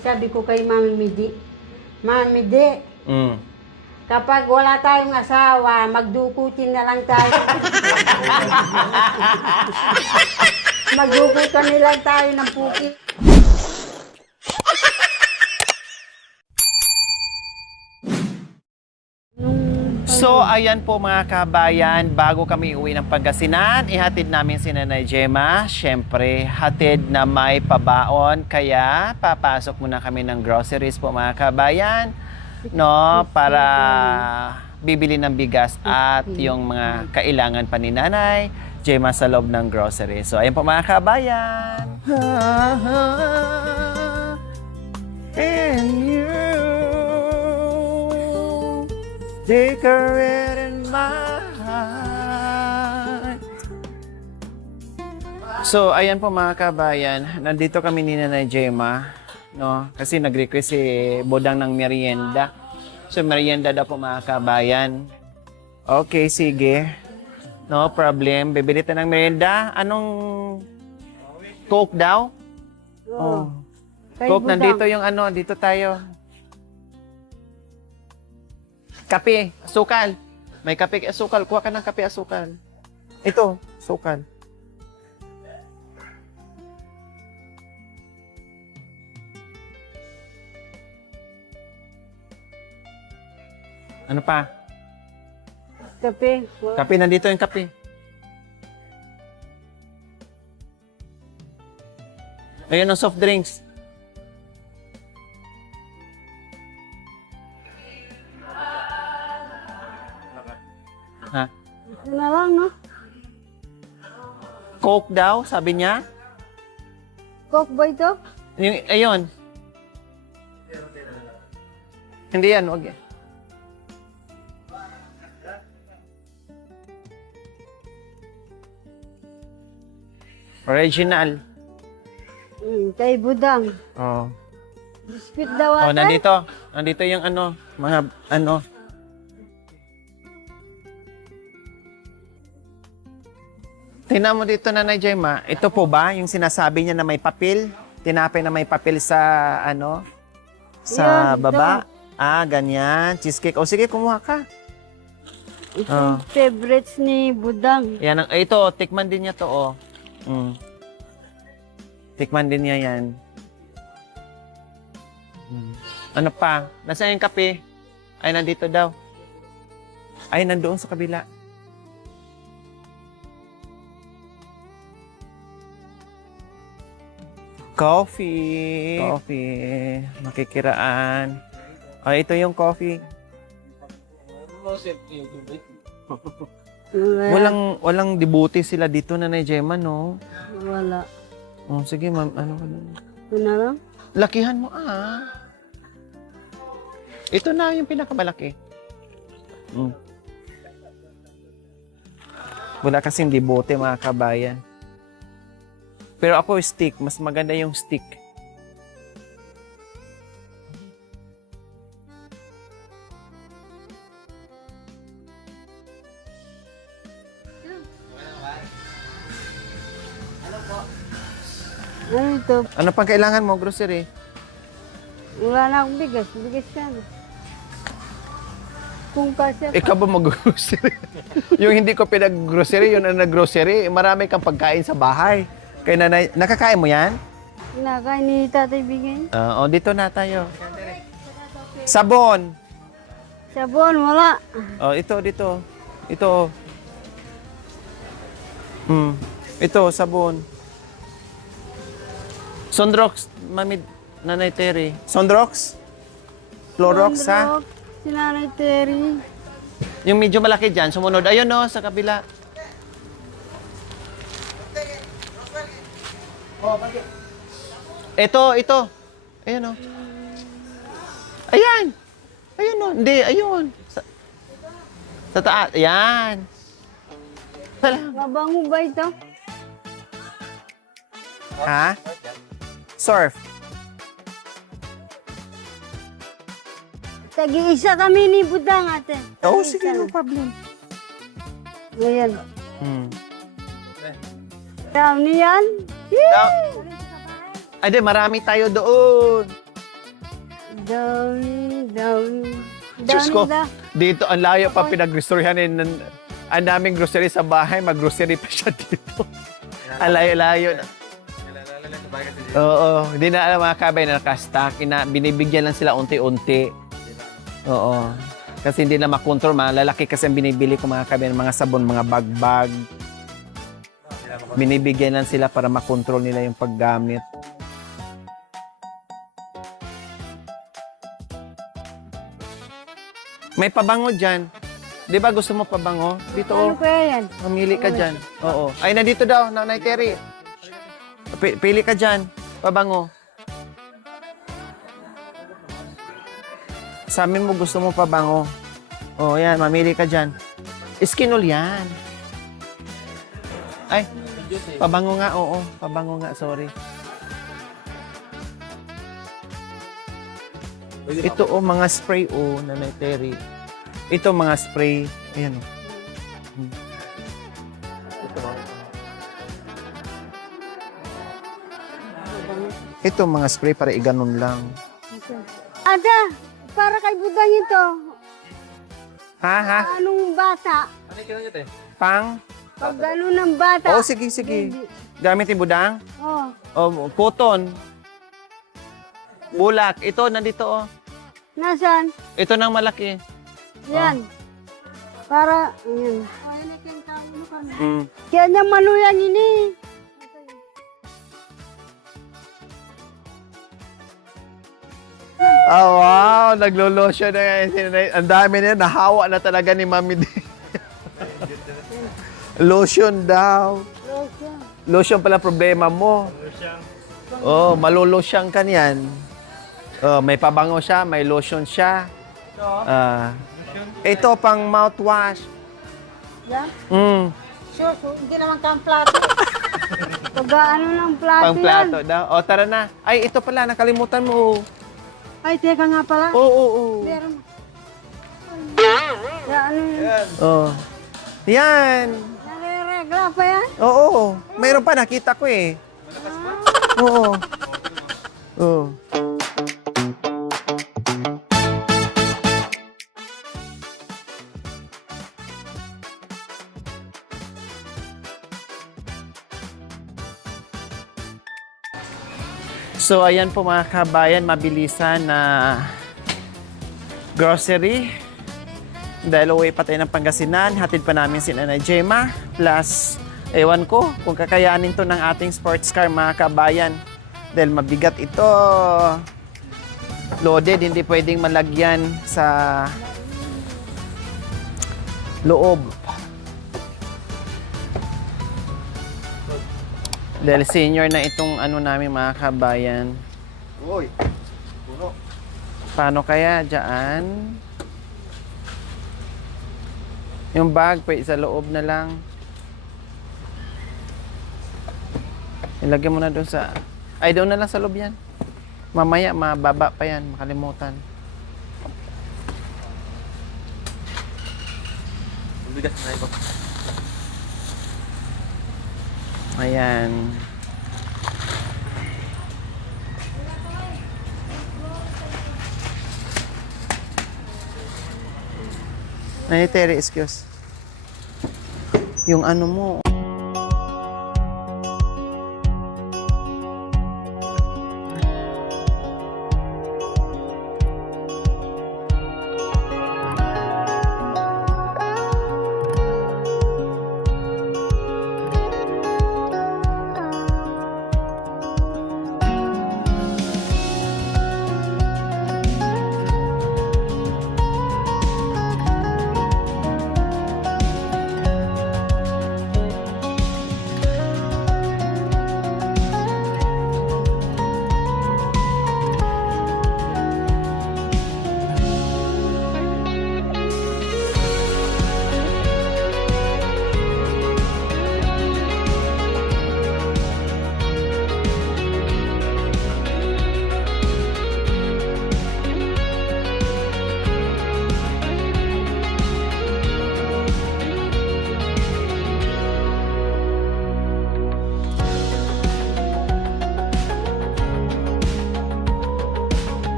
sabi ko kay Mami Midi, Mm. kapag wala tayong asawa, magdukutin na lang tayo. Magdukutan nilang tayo ng puki. So, ayan po mga kabayan, bago kami uwi ng Pangasinan, ihatid namin si Nanay Gemma. Siyempre, hatid na may pabaon, kaya papasok muna kami ng groceries po mga kabayan, no, para bibili ng bigas at yung mga kailangan pa ni Nanay Gemma sa loob ng grocery. So, ayan po mga kabayan. And you take a red in my heart. So, ayan po mga kabayan. Nandito kami ni Nanay Gemma, no? Kasi nag-request si Bodang ng merienda. So, merienda daw po mga kabayan. Okay, sige. No problem. Bibili tayo ng merienda. Anong Coke daw? Oh. Coke, nandito yung ano, dito tayo. Kape, asukal. May kape, asukal. Kuha ka ng kape, asukal. Ito, asukal. Ano pa? Kape. Kape, nandito yung kape. Ayan ang soft drinks. Ha? Ito na lang, no? Coke daw, sabi niya. Coke ba ito? Yung, ayun. Hindi yan, wag yan. Original. Kay Budang. Oh. Biscuit daw Oh, ate. nandito. Nandito yung ano, mga ano. Tingnan mo dito, Nanay Gemma. Ito po ba yung sinasabi niya na may papel? Tinapay na may papel sa ano? Sa Yan, ito. baba? Ah, ganyan. Cheesecake. O sige, kumuha ka. Ito Oh. favorites ni Budang. Yan ang, ito, tikman din niya to, oh. Mm. Tikman din niya yan. Mm. Ano pa? Nasaan yung kape? Ay, nandito daw. Ay, nandoon sa kabila. Coffee. Coffee. Makikiraan. Ay, ito yung coffee. Walang debuti sila dito, Nanay Gemma, no? Wala. Oh, sige, ma'am. Ano ka na? Ito na lang. Lakihan mo, ah. Ito na yung pinakamalaki. Mm. Wala kasing debote, mga kabayan. Pero ako, stick. Mas maganda yung stick. Ano ito? Ano pang kailangan mo, grocery? Wala na akong bigas. Bigas ka na. Kung kasi Ikaw ba mag-grocery? Yung hindi ko pinag-grocery, yun ang nag-grocery. Marami kang pagkain sa bahay. Kaya nanay, nakakain mo yan? kinakain ni Tatay Bigay. O, dito na tayo. Sabon. Sabon, wala. O, ito, dito. Ito. Ito, sabon. Sondrox, Mami Nanay Terry. Sondrox? Clorox, ha? Sondrok, si Nanay Terry. Yung medyo malaki dyan, sumunod. Ayun, no, sa kabila. Ito. Ayun, no. Ayan. Ayun, no. Hindi, ayun. Sa taas. Ayan. Salam. Mabango ba ito? Ha? Surf. Tag-iisa kami ni Budang, ate. Oo, Tag-iisa sige, no lang. problem. Ayan. Daw- Ay, di, marami tayo doon. Down, down, Diyos ko, down, dito ang layo pa pinag-groceryanin. Ang daming grocery sa bahay, mag-grocery pa siya dito. Ang layo-layo na. Oo, hindi na alam mga kabay na nakastock. Binibigyan lang sila unti-unti. Oo. Kasi hindi na makontrol. Malalaki kasi ang binibili ko mga kabay ng mga sabon, mga bag-bag. Binibigyan lang sila para makontrol nila yung paggamit. May pabango dyan. Di ba gusto mo pabango? Dito Ano oh. kaya yan? Mamili ka dyan. Oo. Ay, nandito daw, Nanay Terry. Pili ka dyan. Pabango. Sa amin mo gusto mo pabango. Oo, yan. Mamili ka dyan. Iskinol yan. Ay, pabango nga. Oo, pabango nga. Sorry. Ito oh, mga spray oh, Nanay Terry. Ito mga spray. Ayan oh. Ito mga spray para iganon lang. Ada, para kay Budang ito. Ha? Anong bata? Pang? Pag ano ng bata. Oh, sige, sige. Gamit yung budang? Oh, Oh, cotton. Bulak. Ito, nandito oh. nasan? Ito nang malaki. Yan. Para, yan. Mm. Kaya niya maluyan ini. Oh, wow. Naglo-lotion na yan. Ang dami na yan. Nahawa na talaga ni Mami D. Lotion daw. Lotion pala problema mo. Oh, malolosyang ka niyan. Oh, may pabango siya, may lotion siya. Ito pang mouthwash. Yan. Sure, Hindi naman kang plato. Pag ano ng plato Pang plato daw. O, tara na. Ay, ito pala, nakalimutan mo. Ay, teka nga pala. Oo. Meron. Ya, ano yun? Oh. Yan. Nare-regla pa yan? Oo. Mayroon pa, nakita ko eh. Oo. Oo. So, ayan po mga kabayan, mabilisan na grocery. Dahil uwi pa tayo ng Pangasinan, hatid pa namin si Nanay Gemma. Plus, ewan ko kung kakayanin to ng ating sports car mga kabayan. Dahil mabigat ito. Loaded, hindi pwedeng malagyan sa loob. Dahil senior na itong ano namin mga kabayan. Uy, puno. Paano kaya dyan? Yung bag, pwede sa loob na lang. Ilagay mo na doon sa... Ay, doon na lang sa loob yan. Mamaya, mababa pa yan. Makalimutan. Bigas na ito. Ayan. Ay, Terry, excuse. Yung ano mo.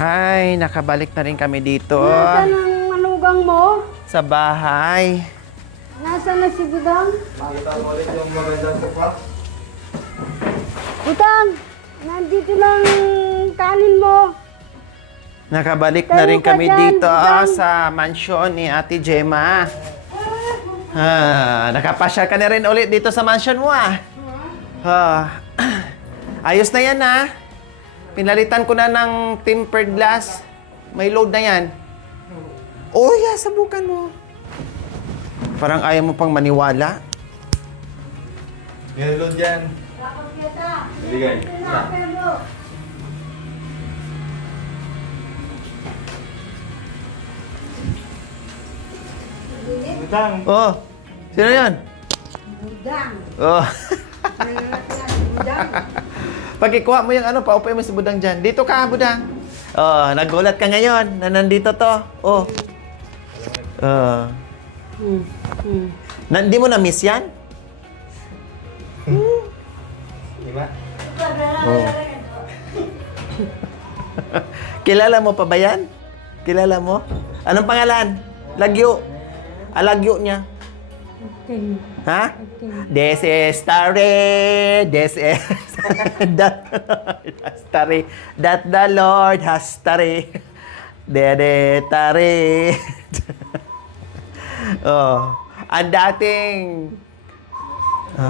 Hi, nakabalik na rin kami dito. Nasaan ang manugang mo? Sa bahay. Nasaan na si Budang? Makita mo ulit yung magandang sofa. Budang, nandito lang kanin mo. Nakabalik na Tayo rin ka kami dyan, dito Budang. sa mansion ni Ate Gemma. Nakapasyal ka na rin ulit dito sa mansion mo ayos na yan Pinalitan ko na ng tempered glass. May load na yan. Oh, yeah, sabukan mo. Parang ayaw mo pang maniwala. Ginalod yan. Biligay. Butang. Oh, sino yan? Budang. Oh. Nanganak na si Budang. Pagkikuha mo yung paupay mo si Budang dyan. Dito ka, Budang. Oh, nagulat ka ngayon na nandito to. Oh. Hindi mo na-miss yan? Lima. Oh. Kilala mo pa ba yan? Kilala mo? Anong pangalan? Lagyo. Alagyo niya. Okay. Ha? This is Tari. This is that Tari. That the Lord has Tari. Dede Tari. Oh. Ang dating...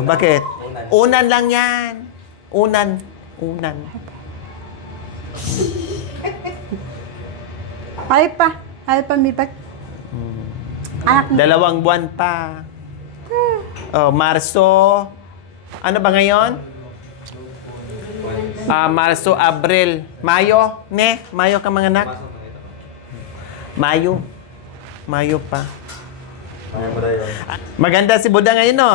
bakit? Unan lang yan. Unan. Ay pa, mipat. Anak mo. 2 buwan pa. Oh, Marso. Ano ba ngayon? Marso, Abril, Mayo. Mayo ka mga anak. Mayo pa. Kaya mo tayo. Maganda si Buda ngayon, no?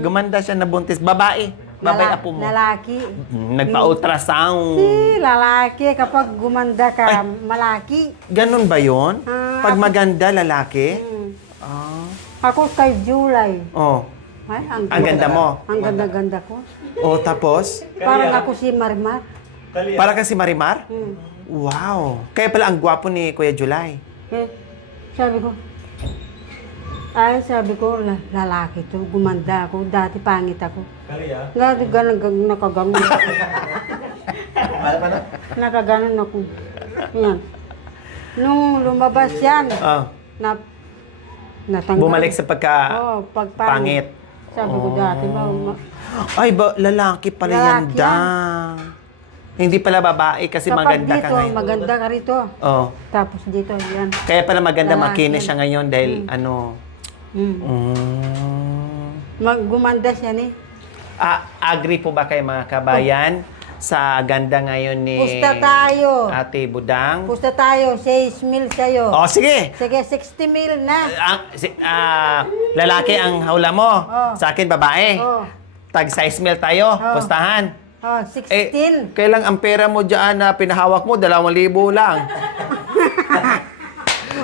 Gumanda siya, nabuntis. Babae apo mo. Lalaki. Nagpa-ultrasound. Si lalaki kapag gumanda ka, malaki. Ganun ba yon? Pag maganda, lalaki? Hmm. Ako kay July. Oh. Ay, Ang ganda mo. Ang ganda-ganda ko. Oh, tapos? Parang ako si Marimar. Para kasi Marimar? Hmm. Wow. Kaya pala ang gwapo ni Kuya July. Eh, sabi ko, lalaki to, gumanda ako. Dati pangit ako. Kaliya. Nakaganon. Mahal pa na? Nakaganon ako. Yan. Nung lumabas yan, Oh. natanggal. Bumalik sa pagpangit. Sabi ko dati, Ay, lalaki pala yan, Lalaki dang. Hindi pala babae kasi maganda ka dito, ngayon. maganda ka rito. Oh. Tapos dito, yan. Kaya pala maganda Lalaki makinis yan. siya ngayon dahil Mm. Gumanda siya ni. Agree po ba kayo mga kabayan sa ganda ngayon ni Pusta tayo. Ate Budang? Pusta tayo, 6 mil sa'yo. Oh, sige. Sige, 60 mil na. Lalaki ang hawla mo. Oh. Sa akin, babae. Oh. Tag 6 mil tayo. Oh. Pustahan. Oh, 16. Kailang ang pera mo dyan na pinahawak mo, 2,000 lang.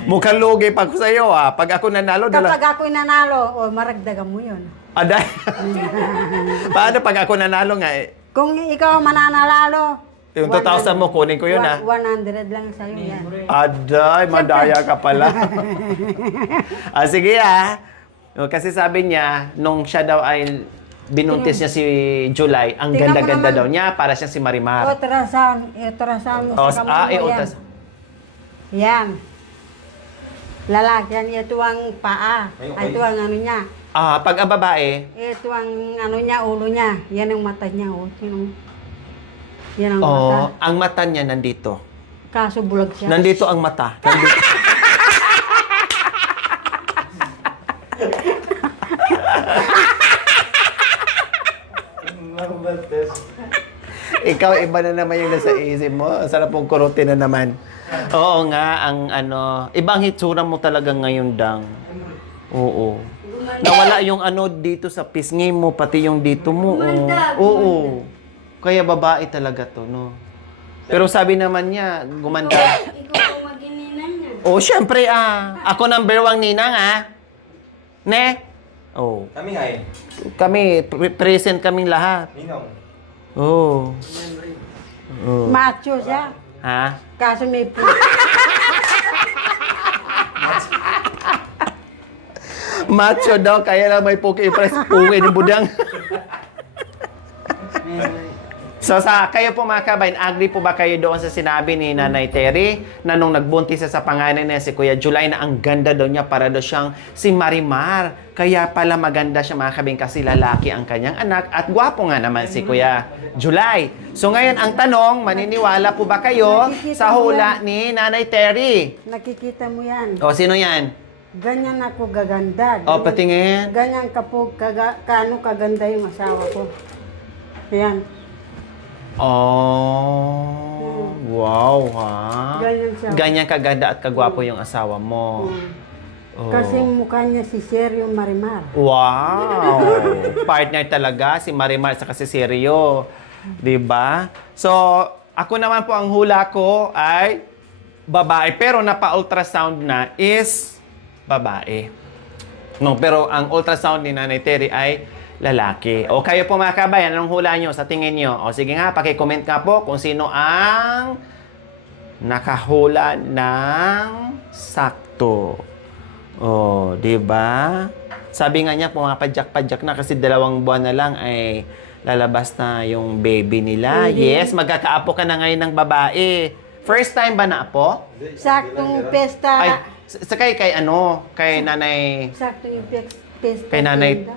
Mukhang lugi pa ko sa'yo, Pag ako nanalo, Kapag ako'y nanalo, maragdagan mo yun. Aday. Paano pag ako nanalo nga Kung ikaw mananalalo, Yung 2,000 mo, kunin ko yun, 100 lang sa'yo yan. Aday, madaya ka pala. Sige, Kasi sabi niya, nung siya daw ay binuntis niya si July, ang Tingnan mo ganda-ganda naman. daw niya, para siyang si Marimar. Ultrasound mo sa kamay mo yan. Yan. Lalaki yan, ito ang paa. Ay, Ito ang ano niya. Pag ang babae, Ito ang ano niya, ulo niya. Yan ang mata niya. Yan ang mata. ang mata niya nandito. Kaso bulag siya. Nandito ang mata. Nandito. Ikaw, iba na naman yung nasa isip mo. Ang sarap mong kurutin na naman. Oo nga, ibang hitsura mo talaga ngayon, Dang. Oo. Nawala yung dito sa pisngi mo, pati yung dito mo. Oo. Kaya babae talaga to, no? Pero sabi naman niya, gumanda. Ikaw ang maging ninang niya. Syempre, ako number 1 ninang, Ne? Kami nga eh. Kami, present kaming lahat. Ninong. Oo. Macho siya. Ha? Kaso may Macho daw, kaya lang may Poke Express. Uwi ng budang. So kayo po mga kabayan, agree po ba kayo doon sa sinabi ni Nanay Terry na nung nagbuntis sa panganay niya si Kuya July na ang ganda daw niya para daw siyang si Marimar. Kaya pala maganda siya mga kabayan kasi lalaki ang kanyang anak at gwapo nga naman si Kuya July. So ngayon ang tanong, maniniwala po ba kayo sa hula ni Nanay Terry? nakikita mo yan. O sino yan? Ganyan ako gaganda. O patingin. Ganyan kapag kano kaganda yung asawa ko. Yan. Oh, wow ha. Ganyan siya. Ganyan kaganda at kagwapo yung asawa mo. Oh. Kasi mukha niya si Sergio Marimar. Wow! Partner talaga si Marimar sa si Sergio. 'Di ba? So, ako naman po ang hula ko ay babae pero napa-ultrasound na is babae. No, pero ang ultrasound ni Nanay Terry ay lalaki. O kayo po mga kabayan, anong hula nyo sa tingin nyo? O sige nga, paki-comment nga po kung sino ang nakahula ng sakto. O, di ba? Sabi nga niya, pumapadyak-padyak na kasi 2 buwan na lang ay lalabas na yung baby nila. Yes, magkakaapo ka na ngayon ng babae. First time ba na apo? Saktong pesta. Ay, sakay kay Nanay Saktong yung pesta. Kay Nanay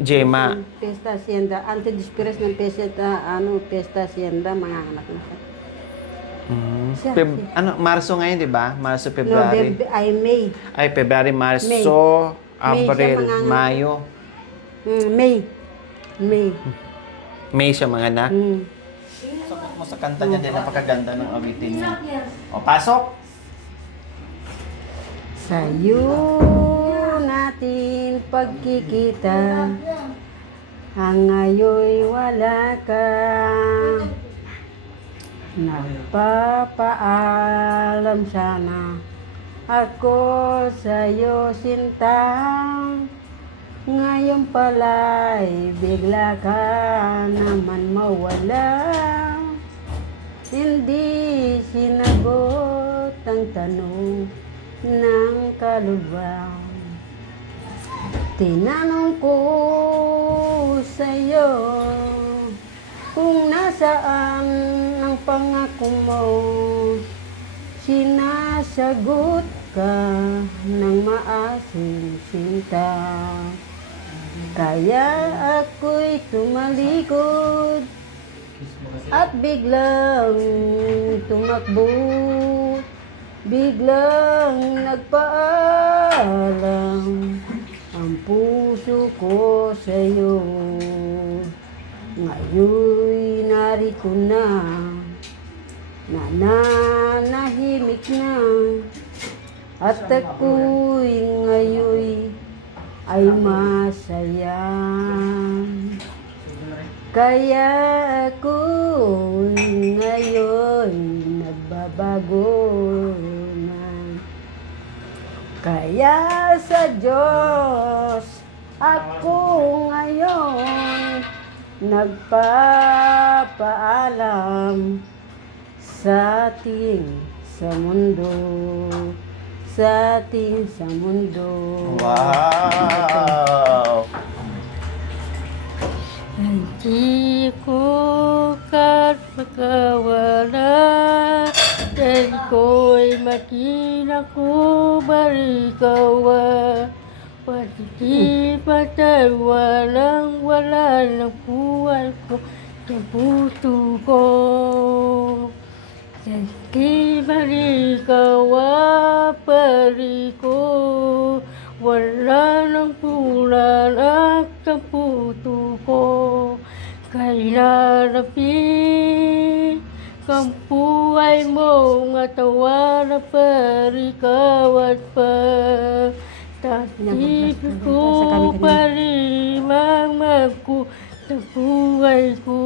Gemma. Pesta Hacienda. Anti-disperas ng pesta Hacienda, mga anak na siya. Siya, siya. Marso ngayon, di ba? Marso, No, February. May. Ay, February, Marso, May siya April, mga- Mayo. May. May siya mga anak. Mm. Sakot mo sa kanta niya din, napakaganda ng awitin niya. O, pasok! Sa'yo natin pagkikita, ang ngayoy wala ka. Nagpapaalam sana ako sa'yo sinta. Ngayon pala'y bigla ka naman mawala. Hindi sinagot ang tanong ng kaluluwa. Tinanong ko sa'yo kung nasaan ang pangako mo. Sinasagot ka ng maasim sinta. Kaya ako'y tumalikod at biglang tumakbo. Biglang nagpaalam ang puso ko sa'yo. Ngayon'y narito na, nananahimik na, at ako'y ngayon ay masaya. Kaya ako'y ngayon nagbabago na. Kaya sa Diyos ako ngayon nagpapaalam sa ating sa mundo. Sa ating sa mundo. Wow! Hindi ko magkawala, dahil ko'y makina ko barikawa. Pati patay walang wala ng buhay ko sa puso ko. Hindi barikawa pariko, wala ng pulalak sa puso ko. Kailanapin kang buhay mo, nga tawa na parikawat pa. Tatipin ko palimang magko sa buhay ko.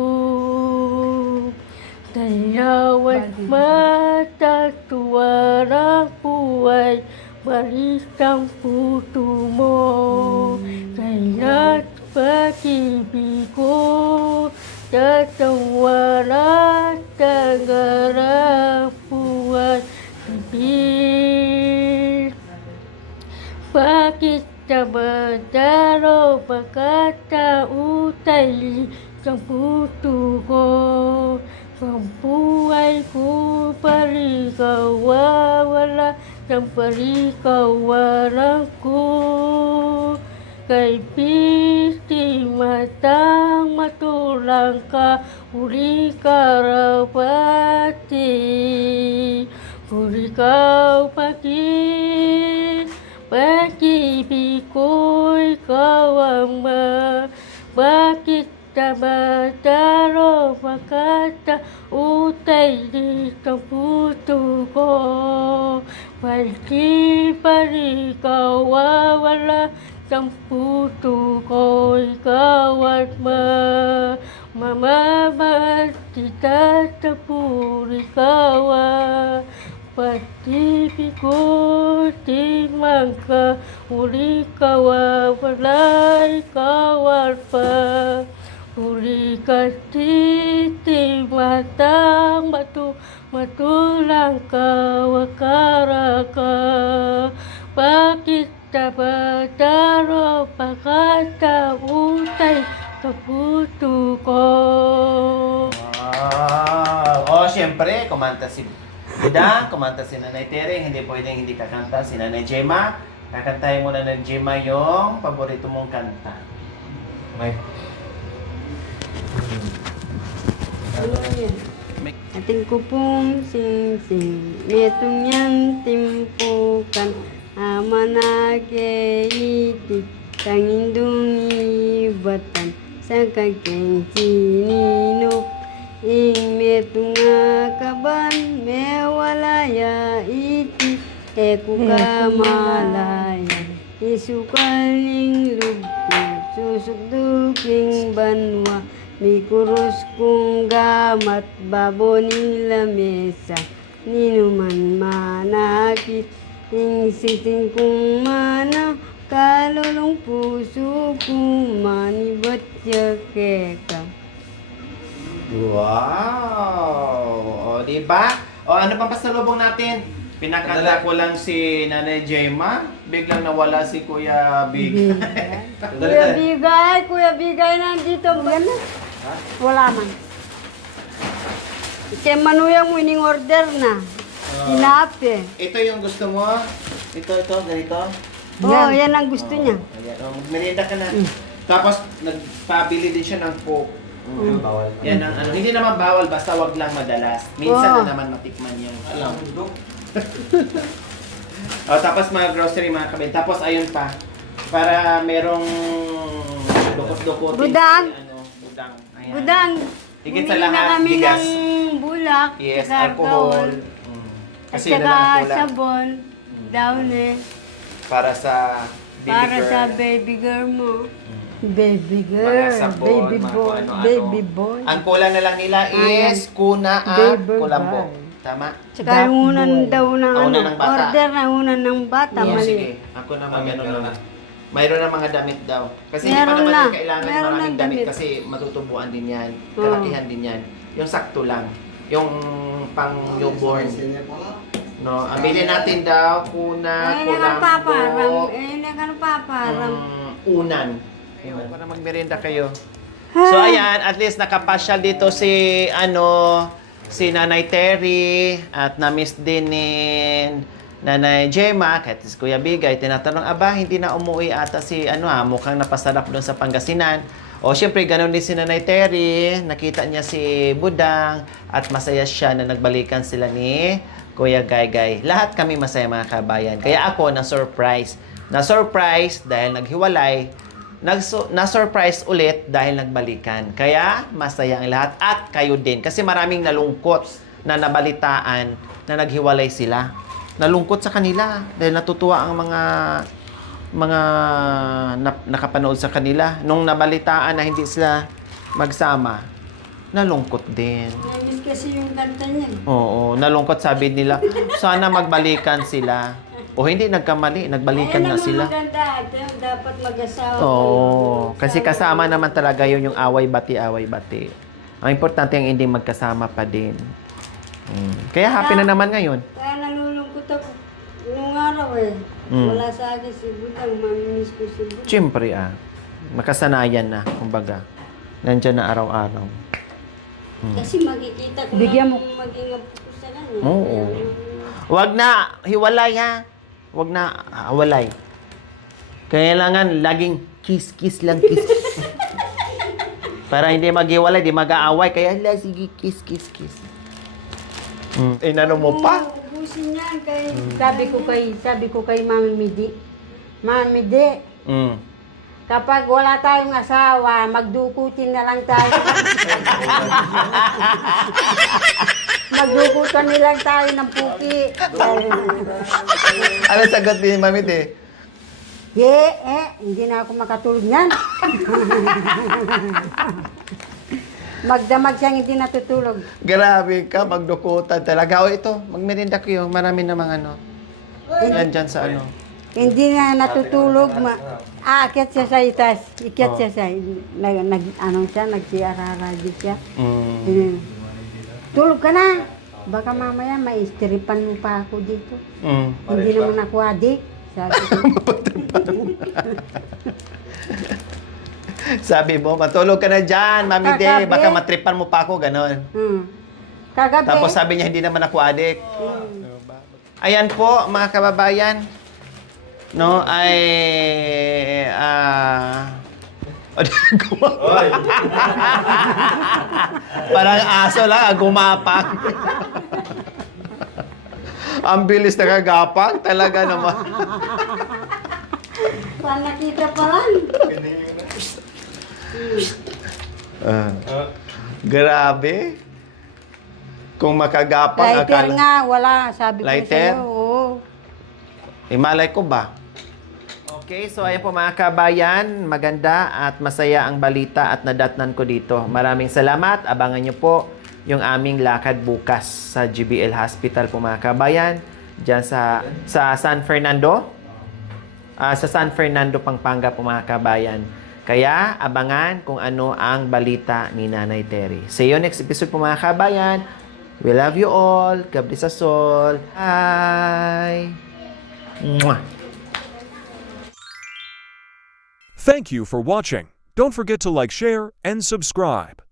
Dayawat matatuwa ng buhay, balik ang puso mo. Kaya't pag-ibig ko, tatawaran tanggara buat bibir. Bakit tamadaro pagkata utay sa puto ko? Ang buhay ko parikawawala ng parikawaran ko. Kay piti matang matulang ka, uli karapati. Uli kau pagi, pag-ibig ko'y kawama. Bakit tamadaro makata utay dito puto ko? Pati parikawawala ng puto ko, ikaw at mamamat kita tapuri kawa. Pati-ibig ko timang ka, uli kawawala, ikaw at uli ka titi matang matulang ka, wakara ka. Bakit tabataro pagkata utay kaputo ko? Wow! Siyempre, kumanta si Buda, kumanta si Nanay Tere, hindi pwedeng hindi kakanta si Nanay Gemma. Kakantahin mo na ng Gemma yung paborito mong kanta. May. Ating kupong sing-sing, itong yan timpukan, amanake itik, tangindong ibatan, sa kakeng sininop, ing metong kaban, mewalaya itik, malaya, isukal ning lugpo, susukduking banwa, mikurus kong gamat, baboning lamesa, ninuman manakit, ing siting kong mana, kalulong puso kong manibat keka. Wow! O, diba? O, ano pang pasalubong natin? Pinakanta ko lang si Nanay Gemma, biglang nawala si Kuya Big. Kuya Bigay, nandito ba na? Wala man. Kaya manuyang winning order na. Sinapi. Ito yung gusto mo? Ito, ganito? Oo, yan ang gusto niya. Ayan, magmerienda ka na. Tapos, nagpabili din siya ng Coke. Bawal. Yan ang ano, hindi naman bawal, basta wag lang madalas. Minsan na naman matikman yung alam. Tapos mga grocery, mga kabin. Tapos ayun pa, para merong dukot-dukotin. Budang. Budang. Ayan. Budang. Higit sa bumili na lahat, kami bigas. ng bulak. Yes, saka alcohol. At Kasi yun saka lang ang kulang. sabon. Downy. Para sa baby Para girl. sa baby girl mo. Baby girl. Mga sabon, baby mga boy. kung ano-ano. Baby boy. Ang kulang na lang nila Ayan. is kuna at Baby kulambo. boy. Tama? Tsaka yung unan daw ng Unan ano, ng bata. order na unan ng bata. Oo, Mali. sige. Ako naman Damit, ganun meron naman. na. Mayroon na mga damit daw. Kasi hindi Meron pa naman na. yung kailangan Meron maraming ng damit damit. kasi matutubuan din yan. Oo. Kalakihan din yan. Yung sakto lang. Yung pang newborn. No, ambilin natin daw kuna, Ay, kulambo, nakapaparang. Ay, nakapaparang. unan. Ayun, para magmerienda kayo. So ayan, at least nakapasyal dito si si Nanay Terry at na-miss din ni Nanay Gemma, kahit si Kuya Bigay, tinatanong, aba, hindi na umuwi ata si mukhang napasarap doon sa Pangasinan. O, syempre, ganun din si Nanay Terry, nakita niya si Budang, at masaya siya na nagbalikan sila ni Kuya Gaygay. Lahat kami masaya, mga kabayan. Kaya ako, na-surprise. Na-surprise dahil naghiwalay, na-surprise ulit dahil nagbalikan. Kaya, masaya ang lahat. At kayo din. Kasi maraming nalungkot na nabalitaan na naghiwalay sila. Nalungkot sa kanila dahil natutuwa ang mga nakapanood sa kanila. Nung nabalitaan na hindi sila magsama, nalungkot din. Namiss kasi yung kanta niya. Oo, nalungkot, sabi nila, sana magbalikan sila. O hindi, nagkamali, nagbalikan na sila. Maganda, dapat mag-asawa. Oo, kasi kasama naman talaga yun yung away-bati. Ang importante ang hindi magkasama pa din. Kaya happy na naman ngayon. Kaya nalulungkot ako. Nung araw wala sa akin si Budang, mamimiss ko si Budang. Siyempre nakasanayan na, kumbaga. Nandyan na araw-araw. Kasi makikita ko Bigyan lang mo. maging apo ko sa kanya. Oo. Wag na hiwalay ha. Wag na hiwalay. Kailangan laging kiss lang, kiss. Para hindi maghiwalay, di mag-aaway. Kaya sige, kiss. Inano mo pa? Ubusin yan kay... Sabi ko kay Mami Midi, Mami Midi, Mm. kapag wala tayong asawa, magdukutin na lang tayo. Magdukutan nilang tayo ng puki. Ano sagot ni Mami Te? Hindi na ako makatulog niyan. Magdamag siyang hindi natutulog. Grabe ka, magdukutan talaga. O ito, magmerinda kayo. Marami namang ano. Yan dyan sa ano. Hindi na natutulog. Aakyat siya sa itas. Ikyat siya sa... Nagsiararadi siya. Tulog ka na. Baka mamaya maistiripan mo pa ako dito. Hindi naman ako adik. Sabi ko. Sabi mo, matulog ka na dyan, Mami De. Kagabi. Baka matripan mo pa ako, ganon. Kagabi. Tapos sabi niya, hindi naman ako adik. Ayan po, mga kababayan. No, ay... Oy! Parang aso lang, gumapang. Ang bilis na kagapang, talaga naman. Saan nakita pa lang? Grabe. Kung makagapang, Lighter nga, wala. Sabi ko Lighter? sa'yo, oo. Malay ko ba? Okay, so ayan po mga kabayan, maganda at masaya ang balita at nadatnan ko dito. Maraming salamat. Abangan nyo po yung aming lakad bukas sa GBL Hospital po mga kabayan. Diyan sa San Fernando. Sa San Fernando, Pampanga po mga kabayan. Kaya abangan kung ano ang balita ni Nanay Terry. See you next episode po mga kabayan. We love you all. God bless us all. Bye! Mwah! Thank you for watching. Don't forget to like, share, and subscribe.